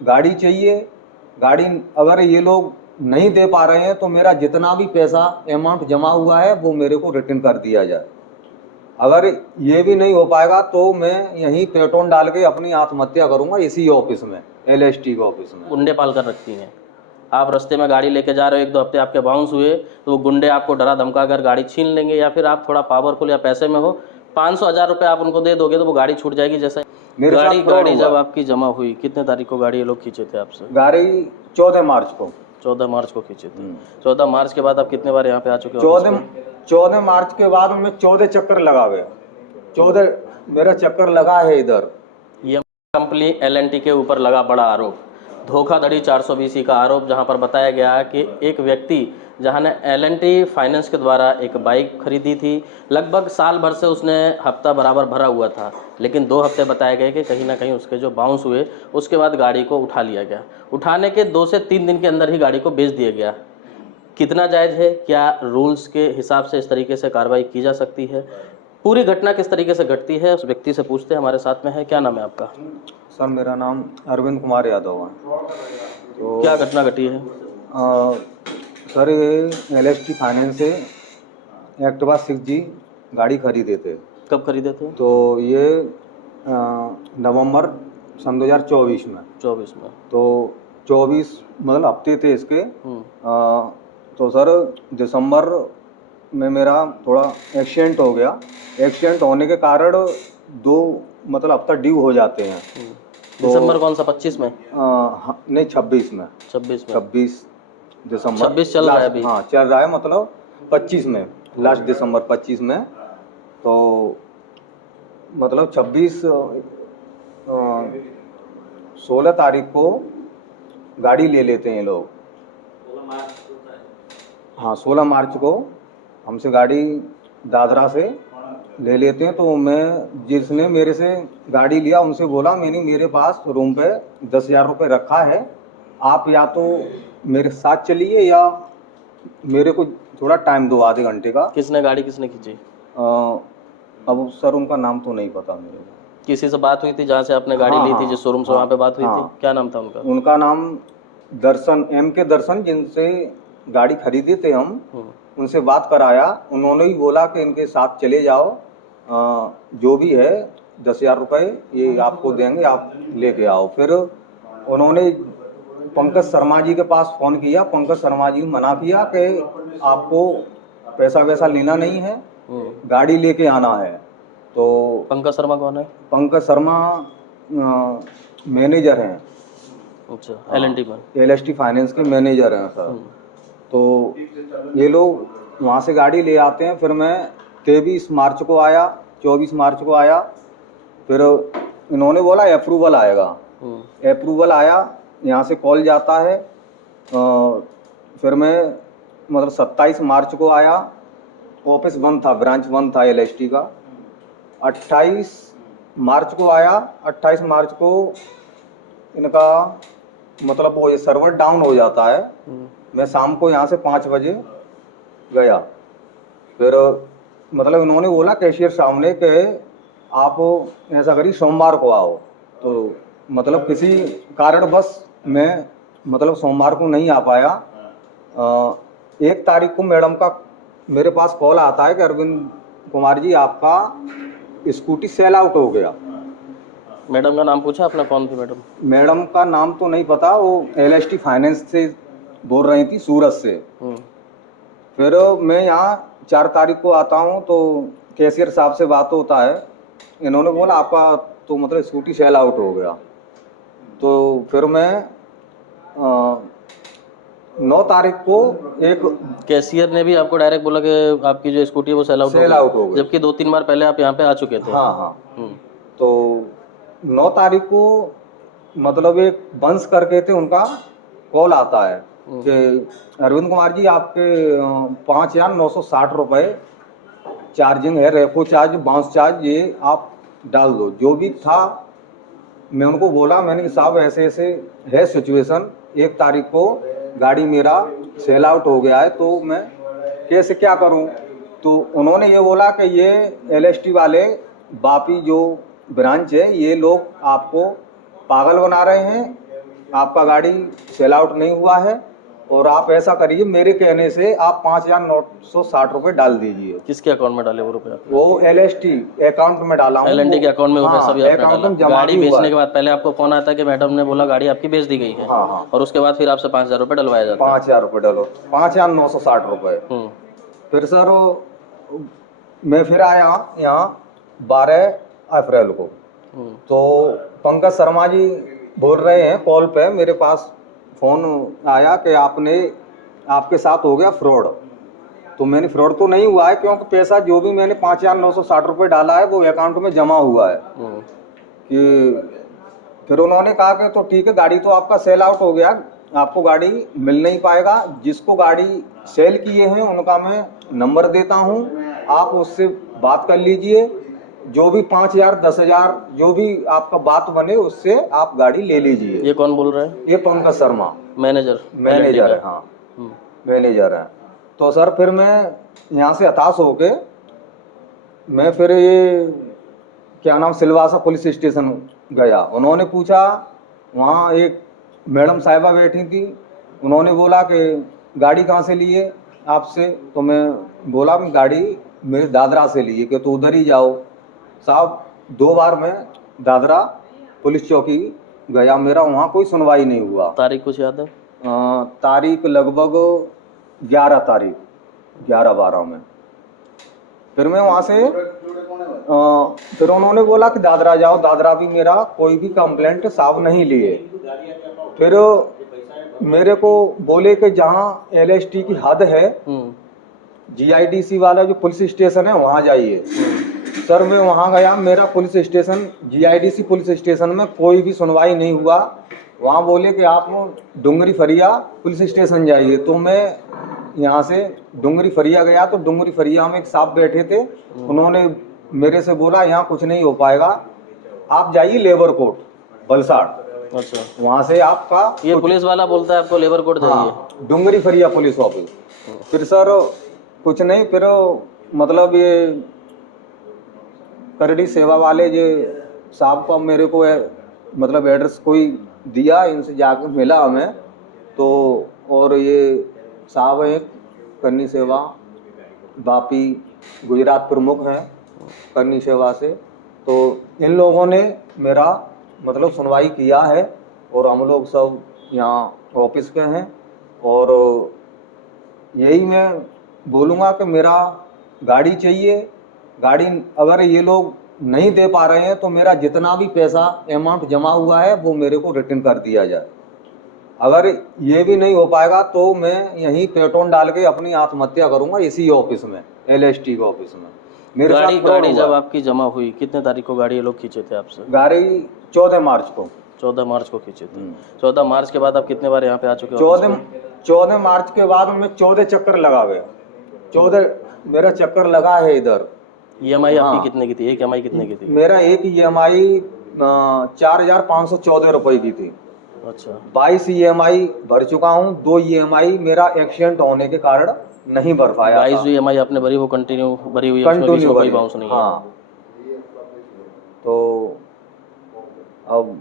गाड़ी चाहिए, गाड़ी अगर ये लोग नहीं दे पा रहे हैं तो मेरा जितना भी पैसा अमाउंट जमा हुआ है वो मेरे को रिटर्न कर दिया जाए। अगर ये भी नहीं हो पाएगा तो मैं यहीं पेट्रोल डाल के अपनी आत्महत्या करूंगा इसी ऑफिस में, LST के ऑफिस में। गुंडे पाल कर रखती हैं। आप रास्ते में गाड़ी लेके जा रहे हो, 1-2 हफ्ते आपके बाउंस हुए तो वो गुंडे आपको डरा धमका कर गाड़ी छीन लेंगे, या फिर आप थोड़ा पावरफुल या पैसे में हो, 500-1000 रुपये आप उनको दे दोगे तो वो गाड़ी छूट जाएगी। जैसे मेरे साथ फ्रॉड गाड़ी हुआ। जब आपकी जमा हुई, कितने तारीख को गाड़ी ये लोग खींचे थे आपसे? गाड़ी 14 मार्च को। 14 मार्च को खींचे थे। 14 मार्च के बाद आप कितने बार यहाँ पे आ चुके हो? 14 मार्च के बाद में 14 चक्कर लगा गया। 14 मेरा चक्कर लगा है इधर। ये कंपनी L&T के ऊपर लगा बड़ा आरोप, धोखाधड़ी 420 का आरोप, जहां पर बताया गया है कि एक व्यक्ति जहां ने L&T फाइनेंस के द्वारा एक बाइक खरीदी थी, लगभग साल भर से उसने हफ्ता बराबर भरा हुआ था, लेकिन 2 हफ्ते बताए गए कि कहीं ना कहीं उसके जो बाउंस हुए उसके बाद गाड़ी को उठा लिया गया। उठाने के 2 से 3 दिन के अंदर ही गाड़ी को बेच दिया गया। कितना जायज़ है? क्या रूल्स के हिसाब से इस तरीके से कार्रवाई की जा सकती है? पूरी घटना किस तरीके से घटती है उस व्यक्ति से पूछते हैं। हमारे साथ में है, क्या नाम है आपका? सर मेरा नाम अरविंद कुमार यादव है। तो क्या घटना घटी है? सर ये LST फाइनेंस से एक्टिवा 6G गाड़ी खरीदे थे। कब खरीदे थे? तो ये नवंबर सन 2024 में। 24 में। तो 24 मतलब हफ्ते थे इसके। तो सर दिसंबर में मेरा थोड़ा एक्सीडेंट हो गया। एक्सीडेंट होने के कारण 2 मतलब हफ्ता ड्यू हो जाते हैं। तो दिसंबर कौन सा, 25 में? नहीं 26 में। 26 में। 26 दिसंबर 26 चल रहा है अभी? हाँ चल रहा है, मतलब 25 में, लास्ट दिसंबर 25 में। तो मतलब 16 तारीख को गाड़ी ले लेते हैं लोग। हाँ 16 मार्च को हमसे गाड़ी दादरा से ले लेते हैं। तो मैं जिसने मेरे से गाड़ी लिया उनसे बोला, मैंने मेरे पास रूम पे 10,000 रुपये रखा है, आप या तो मेरे साथ चलिए या मेरे को थोड़ा टाइम दो आधे घंटे का। किसने गाड़ी किसने खींची? अब सर उनका नाम तो नहीं पता मेरे को। किसी से बात हुई थी जहाँ से आपने गाड़ी ली थी, जिस शोरूम से वहाँ पे बात हुई हाँ, थी? क्या नाम था उनका? उनका नाम दर्शन, MK दर्शन, जिनसे गाड़ी खरीदी थे हम, उनसे बात कराया। उन्होंने ही बोला कि इनके साथ चले जाओ, जो भी है 10,000 रुपये ये आपको देंगे, आप लेके आओ। फिर उन्होंने पंकज शर्मा जी के पास फ़ोन किया। पंकज शर्मा जी मना किया कि आपको पैसा वैसा लेना नहीं है, गाड़ी लेके आना है। तो पंकज शर्मा कौन है? पंकज शर्मा मैनेजर हैं। अच्छा, L&T में LST फाइनेंस के मैनेजर हैं सर। तो ये लोग वहाँ से गाड़ी ले आते हैं। फिर मैं 23 मार्च को आया, 24 मार्च को आया। फिर इन्होंने बोला अप्रूवल आएगा। अप्रूवल आया, यहाँ से कॉल जाता है। फिर मैं मतलब 27 मार्च को आया, ऑफिस बंद था, ब्रांच बंद था LST का। 28 मार्च को आया। 28 मार्च को इनका मतलब वो ये सर्वर डाउन हो जाता है। मैं शाम को यहाँ से 5 बजे गया। फिर मतलब इन्होंने बोला कैशियर सामने के आप ऐसा करिए सोमवार को आओ। तो मतलब किसी कारणवश मैं मतलब सोमवार को नहीं आ पाया। 1 तारीख को मैडम का मेरे पास कॉल आता है कि अरविंद कुमार जी आपका स्कूटी सेल आउट हो गया। मैडम का नाम पूछा आपने? कौन थी मैडम? मैडम का नाम तो नहीं पता, वो LST फाइनेंस से बोल रही थी, सूरत से। फिर मैं यहाँ 4 तारीख को आता हूँ तो कैशियर साहब से बात होता है। इन्होंने बोला आपका तो मतलब स्कूटी सेल आउट हो गया। तो फिर मैं 9 तारीख को एक कैशियर ने भी आपको डायरेक्ट बोला कि आपकी जो स्कूटी है वो सेल आउट हो गई, जबकि 2-3 बार पहले आप यहाँ पे आ चुके थे? हाँ। तो 9 तारीख को मतलब एक बंस करके थे, उनका कॉल आता है कि अरविंद कुमार जी आपके 5,960 रुपये चार्जिंग है, रेफो चार्ज, बाउंस चार्ज, ये आप डाल दो। जो भी था मैं उनको बोला, मैंने साहब ऐसे ऐसे है सिचुएशन, 1 तारीख को गाड़ी मेरा सेल आउट हो गया है, तो मैं कैसे क्या करूं। तो उन्होंने ये बोला कि ये LST वाले बापी जो ब्रांच है, ये लोग आपको पागल बना रहे हैं, आपका गाड़ी सेल आउट नहीं हुआ है और आप ऐसा करिए, मेरे कहने से आप 5,960 रुपये डाल दीजिए। किसके अकाउंट में डाले वो रुपए? वो LST अकाउंट में डाला हूँ। LNT के अकाउंट में वो पैसा भी आपने अकाउंट में डाला। जमा गाड़ी भी हुआ बेचने है। के बाद पहले आपको फोन आता है कि मैडम ने बोला गाड़ी आपकी बेच दी गई है। हाँ हाँ। और उसके बाद फिर आपसे 5,000 रुपये डलवाया जाता है। 5,000 रुपये डालो, 5,960 रुपये। फिर सर मैं फिर आया यहाँ 12 अप्रैल को, तो पंकज शर्मा जी बोल रहे हैं कॉल पे, मेरे पास फोन आया कि आपके साथ हो गया फ्रॉड। तो मैंने फ्रॉड तो नहीं हुआ है, क्योंकि पैसा जो भी मैंने 5,960 रुपये डाला है वो अकाउंट में जमा हुआ है। कि फिर उन्होंने कहा कि तो ठीक है, गाड़ी तो आपका सेल आउट हो गया, आपको गाड़ी मिल नहीं पाएगा। जिसको गाड़ी सेल किए हैं उनका मैं नंबर देता हूं, आप उससे बात कर लीजिए। जो भी 5,000 10,000 जो भी आपका बात बने उससे आप गाड़ी ले लीजिए। ये कौन बोल रहा है? ये पंकज शर्मा मैनेजर है। हाँ मैनेजर है। तो सर फिर मैं यहाँ से हताश होके मैं फिर ये क्या नाम सिलवासा पुलिस स्टेशन गया। उन्होंने पूछा, वहाँ एक मैडम साहिबा बैठी थी, उन्होंने बोला कि गाड़ी कहाँ से लिए आपसे? तो मैं बोला मैं गाड़ी मेरे दादरा से लिए। कि तो उधर ही जाओ। साहब 2 बार मैं दादरा पुलिस चौकी गया, मेरा वहाँ कोई सुनवाई नहीं हुआ। तारीख कुछ याद है? तारीख लगभग 11 तारीख 11-12 में। फिर मैं वहाँ से फिर उन्होंने बोला कि दादरा जाओ। दादरा भी मेरा कोई भी कंप्लेंट साहब नहीं लिए। फिर मेरे को बोले कि जहाँ LST की हद है GIDC वाला जो पुलिस स्टेशन है वहाँ जाइए। सर मैं वहाँ गया, मेरा police station GIDC police station में कोई भी सुनवाई नहीं हुआ। वहाँ बोले कि आप डुंगरी फरिया पुलिस स्टेशन जाइए। तो मैं यहाँ से डुंगरी फरिया गया, तो डुंगरी फरिया में एक साहब बैठे थे, उन्होंने मेरे से बोला यहाँ कुछ नहीं हो पाएगा, आप जाइए लेबर कोर्ट वलसाड़। अच्छा, वहाँ से आपका ये पुलिस वाला बोलता है आपको लेबर कोर्ट जाइए? हाँ, डुंगरी फरिया पुलिस ऑफिस। फिर सर कुछ नहीं, फिर मतलब ये करड़ी सेवा वाले जो साहब को मेरे को मतलब एड्रेस कोई दिया, इनसे जाकर मिला हमें। तो और ये साहब एक करनी सेवा वापी गुजरात प्रमुख हैं करनी सेवा से। तो इन लोगों ने मेरा मतलब सुनवाई किया है और हम लोग सब यहाँ ऑफिस के हैं। और यही मैं बोलूँगा कि मेरा गाड़ी चाहिए। गाड़ी अगर ये लोग नहीं दे पा रहे हैं तो मेरा जितना भी पैसा अमाउंट जमा हुआ है वो मेरे को रिटर्न कर दिया जाए। अगर ये भी नहीं हो पाएगा तो मैं यहीं पेट्रोल डाल के अपनी आत्महत्या करूंगा इसी ऑफिस में, LST के ऑफिस में। मेरे साथ गाड़ी जब आपकी जमा हुई कितने तारीख को गाड़ी ये लोग खींचे थे आपसे? गाड़ी 14 मार्च को। 14 मार्च को खींचे थे। 14 मार्च के बाद आप कितने बार यहाँ पे आ चुके हो? 14 मार्च के बाद मैं 14 चक्कर लगा गया। 14 मेरा चक्कर लगा है इधर। EMI आपकी कितने की थी? एक EMI कितने की थी? मेरा एक EMI 4,514 रुपए की थी। अच्छा, 22 EMI भर चुका हूँ। 2 EMI मेरा एक्सीडेंट होने के कारण नहीं भर पाया। 22 EMI आपने भरी, वो कंटिन्यू भरी हुई है, उसमें बीच में कोई बाउंस नहीं है? हाँ। तो अब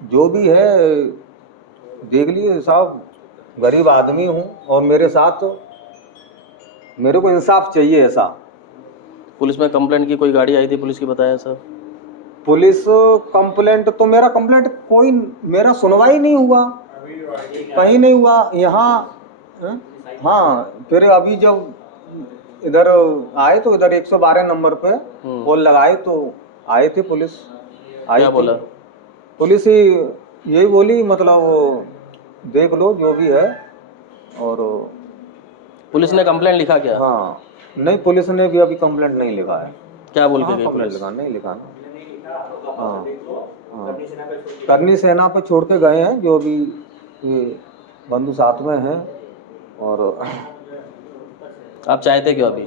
जो भी है देख लीजिए साहब, गरीब आदमी हूँ और मेरे साथ मेरे को इंसाफ चाहिए ऐसा। पुलिस में कंप्लेंट की कोई गाड़ी आई थी पुलिस की, बताया सर? पुलिस कंप्लेंट तो मेरा कंप्लेंट कोई मेरा सुनवाई नहीं हुआ, कहीं नहीं हुआ यहाँ। हाँ फिर अभी जब इधर आए तो इधर 112 नंबर पे कॉल लगाए तो आए थे पुलिस। क्या बोला पुलिस? ही यही बोली मतलब देख लो जो भी है। और पुलिस ने कंप्लेंट लिखा क्या? हाँ नहीं, पुलिस ने भी अभी कंप्लेंट नहीं लिखा है। क्या बोल के गई कंप्लेंट पुलिस? लिखा नहीं लिखा ना। हाँ करनी सेना पे छोड़ के गए हैं, जो भी ये बंधु साथ में हैं। और आप चाहते क्यों अभी?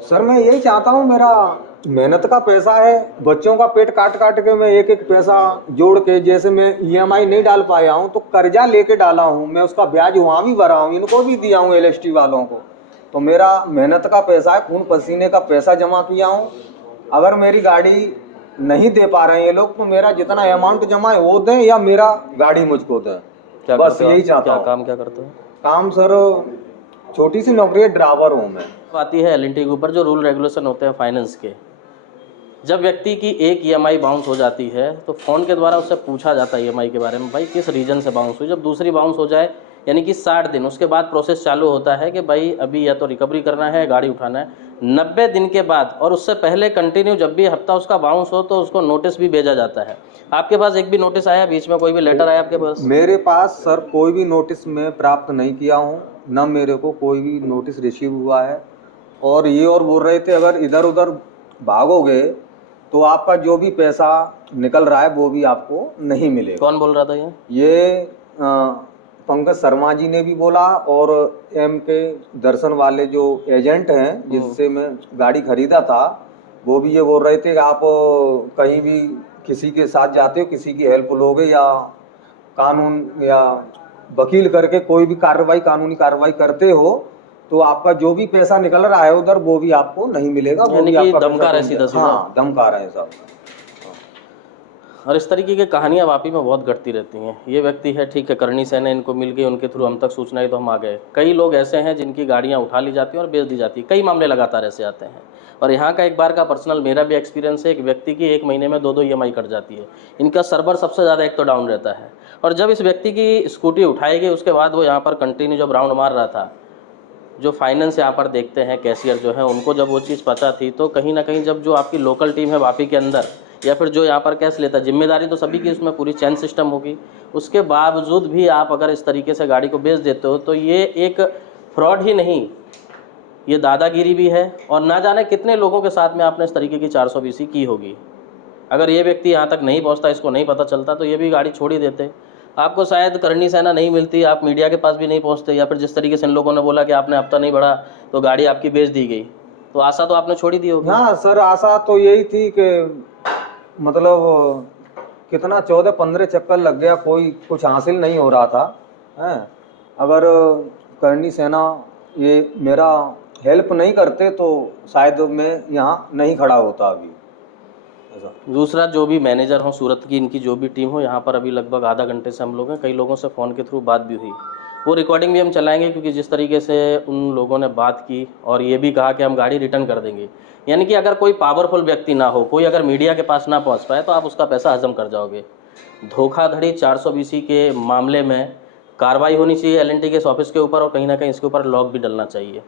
सर मैं यही चाहता हूँ, मेरा मेहनत का पैसा है, बच्चों का पेट काट काट के मैं एक एक पैसा जोड़ के, जैसे मैं EMI नहीं डाल पाया हूँ तो कर्जा लेके डाला हूँ, मैं उसका ब्याज वहाँ भी भरा हूँ, इनको भी दिया हूँ LST वालों को। तो मेरा मेहनत का पैसा है, खून पसीने का पैसा जमा किया हूँ। अगर मेरी गाड़ी नहीं दे पा रहे हैं ये लोग, तो मेरा जितना अमाउंट जमा है वो दें या मेरा गाड़ी मुझको दें, क्या बस करते हो यही आप? चाहता क्या हूँ। काम क्या करते हो? काम सर छोटी सी नौकरी है, ड्राइवर हूँ मैं। आती है एलएनटी के ऊपर जो रूल रेगुलेशन होते हैं फाइनेंस के, जब व्यक्ति की एक ईएमआई बाउंस हो जाती है तो फ़ोन के द्वारा उससे पूछा जाता है ईएमआई के बारे में, भाई किस रीज़न से बाउंस हुई। जब दूसरी बाउंस हो जाए यानी कि 60 दिन, उसके बाद प्रोसेस चालू होता है कि भाई अभी या तो रिकवरी करना है, गाड़ी उठाना है। 90 दिन के बाद और उससे पहले कंटिन्यू जब भी हफ्ता उसका बाउंस हो तो उसको नोटिस भी भेजा जाता है। आपके पास एक भी नोटिस आया बीच में, कोई भी लेटर आया आपके पास? मेरे पास सर कोई भी नोटिस मैं प्राप्त नहीं किया हूँ, न मेरे को कोई भी नोटिस रिसीव हुआ है। और ये और बोल रहे थे अगर इधर उधर भागोगे तो आपका जो भी पैसा निकल रहा है वो भी आपको नहीं मिलेगा। कौन बोल रहा था ये? ये पंकज शर्मा जी ने भी बोला, और एम के दर्शन वाले जो एजेंट हैं जिससे मैं गाड़ी खरीदा था, वो भी ये बोल रहे थे कि आप कहीं भी किसी के साथ जाते हो, किसी की हेल्प लोगे या कानून या वकील करके कोई भी कार्रवाई, कानूनी कार्रवाई करते हो तो आपका जो भी पैसा निकल रहा है उधर वो भी आपको नहीं मिलेगा। वो यानी भी कि आपका धमका रहे पैसा सीधा सीधा। हाँ, धमका रहे हैं सब। और इस तरीके की कहानियां वापी में बहुत घटती रहती हैं। ये व्यक्ति है, ठीक है, करनी सेना इनको मिल गई, उनके थ्रू हम तक सूचना आई तो हम आ गए। कई लोग ऐसे हैं जिनकी गाड़ियां उठा ली जाती हैं और बेच दी जाती है। कई मामले लगातार ऐसे आते हैं। और यहाँ का एक बार का पर्सनल मेरा भी एक्सपीरियंस है, एक व्यक्ति की एक महीने में 2-2 ईएमआई कट जाती है। इनका सर्वर सबसे ज़्यादा एक तो डाउन रहता है। और जब इस व्यक्ति की स्कूटी उठाई गई उसके बाद वो यहाँ पर कंटिन्यू जब राउंड मार रहा था, जो फाइनेंस यहाँ पर देखते हैं कैशियर जो है उनको जब वो चीज़ पता थी, तो कहीं ना कहीं जब जो आपकी लोकल टीम है वापी के अंदर या फिर जो यहाँ पर कैश लेता है, जिम्मेदारी तो सभी की उसमें पूरी चैन सिस्टम होगी, उसके बावजूद भी आप अगर इस तरीके से गाड़ी को बेच देते हो तो ये एक फ्रॉड ही नहीं, ये दादागिरी भी है। और ना जाने कितने लोगों के साथ में आपने इस तरीके की 420 की होगी। अगर ये व्यक्ति यहाँ तक नहीं पहुँचता, इसको नहीं पता चलता, तो ये भी गाड़ी छोड़ ही देते। आपको शायद करनी सेना नहीं मिलती, आप मीडिया के पास भी नहीं पहुँचते, या फिर जिस तरीके से इन लोगों ने बोला कि आपने हफ्ता नहीं बढ़ा तो गाड़ी आपकी बेच दी गई, तो आशा तो आपने छोड़ ही दी होगी। हाँ सर, आशा तो यही थी कि मतलब कितना 14-15 चक्कर लग गया, कोई कुछ हासिल नहीं हो रहा था हैं। अगर करनी सेना ये मेरा हेल्प नहीं करते तो शायद मैं यहाँ नहीं खड़ा होता अभी। ऐसा दूसरा, जो भी मैनेजर हो सूरत की, इनकी जो भी टीम हो, यहाँ पर अभी लगभग आधा घंटे से हम लोग हैं, कई लोगों से फ़ोन के थ्रू बात भी हुई, वो रिकॉर्डिंग भी हम चलाएंगे, क्योंकि जिस तरीके से उन लोगों ने बात की और ये भी कहा कि हम गाड़ी रिटर्न कर देंगे, यानी कि अगर कोई पावरफुल व्यक्ति ना हो, कोई अगर मीडिया के पास ना पहुँच पाए तो आप उसका पैसा हजम कर जाओगे। धोखाधड़ी 420 के मामले में कार्रवाई होनी चाहिए एलएनटी के इस ऑफिस के ऊपर, और कहीं ना कहीं इसके ऊपर लॉक भी डलना चाहिए।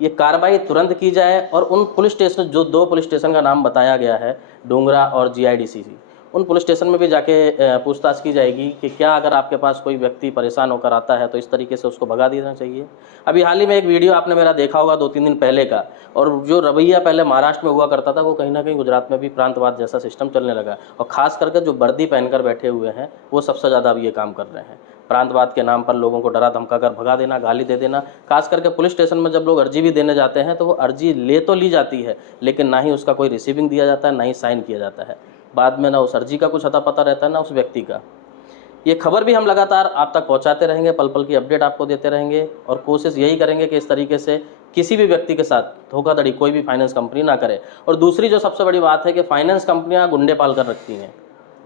ये कार्रवाई तुरंत की जाए और उन पुलिस स्टेशन, जो 2 पुलिस स्टेशन का नाम बताया गया है, डोंगरा और जीआईडीसीसी, उन पुलिस स्टेशन में भी जाके पूछताछ की जाएगी कि क्या अगर आपके पास कोई व्यक्ति परेशान होकर आता है तो इस तरीके से उसको भगा देना चाहिए। अभी हाल ही में एक वीडियो आपने मेरा देखा होगा 2-3 दिन पहले का, और जो रवैया पहले महाराष्ट्र में हुआ करता था वो कहीं ना कहीं गुजरात में भी प्रांतवाद जैसा सिस्टम चलने लगा, और खास करके जो वर्दी पहनकर बैठे हुए हैं वो सबसे ज़्यादा अब ये काम कर रहे हैं। प्रांतवाद के नाम पर लोगों को डरा धमका कर भगा देना, गाली दे देना। खास करके पुलिस स्टेशन में जब लोग अर्जी भी देने जाते हैं तो वो अर्जी ले तो ली जाती है, लेकिन ना ही उसका कोई रिसीविंग दिया जाता है, ना ही साइन किया जाता है। बाद में ना उस अर्जी का कुछ अता पता रहता है, ना उस व्यक्ति का। ये खबर भी हम लगातार आप तक पहुंचाते रहेंगे, पल पल की अपडेट आपको देते रहेंगे, और कोशिश यही करेंगे कि इस तरीके से किसी भी व्यक्ति के साथ धोखाधड़ी कोई भी फाइनेंस कंपनी ना करे। और दूसरी जो सबसे बड़ी बात है कि फाइनेंस कंपनियां गुंडे पाल कर रखती हैं।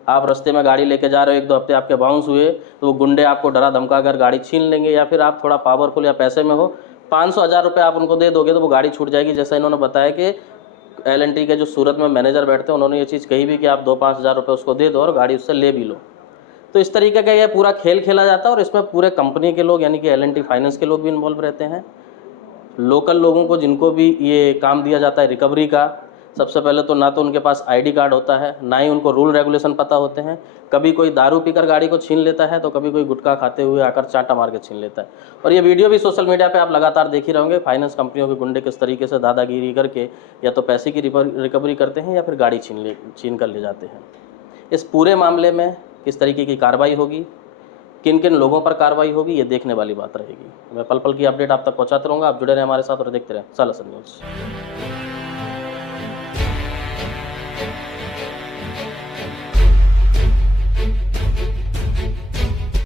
आप रास्ते में गाड़ी लेके जा रहे हो, 1-2 हफ्ते आपके बाउंस हुए तो वो गुंडे आपको डरा धमका कर गाड़ी छीन लेंगे, या फिर आप थोड़ा पावरफुल या पैसे में हो, 500-1000 रुपये आप उनको दे दोगे तो वो गाड़ी छूट जाएगी। जैसा इन्होंने बताया कि एलएनटी के जो सूरत में मैनेजर बैठते हैं उन्होंने ये चीज़ कही भी कि आप 2-5 हज़ार रुपये उसको दे दो और गाड़ी उससे ले भी लो। तो इस तरीके का ये पूरा खेल खेला जाता है, और इसमें पूरे कंपनी के लोग यानी कि एलएनटी फाइनेंस के लोग भी इन्वॉल्व रहते हैं। लोकल लोगों को जिनको भी ये काम दिया जाता है रिकवरी का, सबसे पहले तो ना तो उनके पास आईडी कार्ड होता है, ना ही उनको रूल रेगुलेशन पता होते हैं। कभी कोई दारू पीकर गाड़ी को छीन लेता है तो कभी कोई गुटखा खाते हुए आकर चांटा मार के छीन लेता है। और ये वीडियो भी सोशल मीडिया पे आप लगातार देख ही रहोगे, फाइनेंस कंपनियों के गुंडे किस तरीके से दादागिरी करके या तो पैसे की रिकवरी करते हैं या फिर गाड़ी छीन कर ले जाते हैं। इस पूरे मामले में किस तरीके की कार्रवाई होगी, किन किन लोगों पर कार्रवाई होगी, ये देखने वाली बात रहेगी। मैं पल पल की अपडेट आप तक पहुंचाते रहूँगा। आप जुड़े रहें हमारे साथ और देखते रहें सालासर न्यूज़।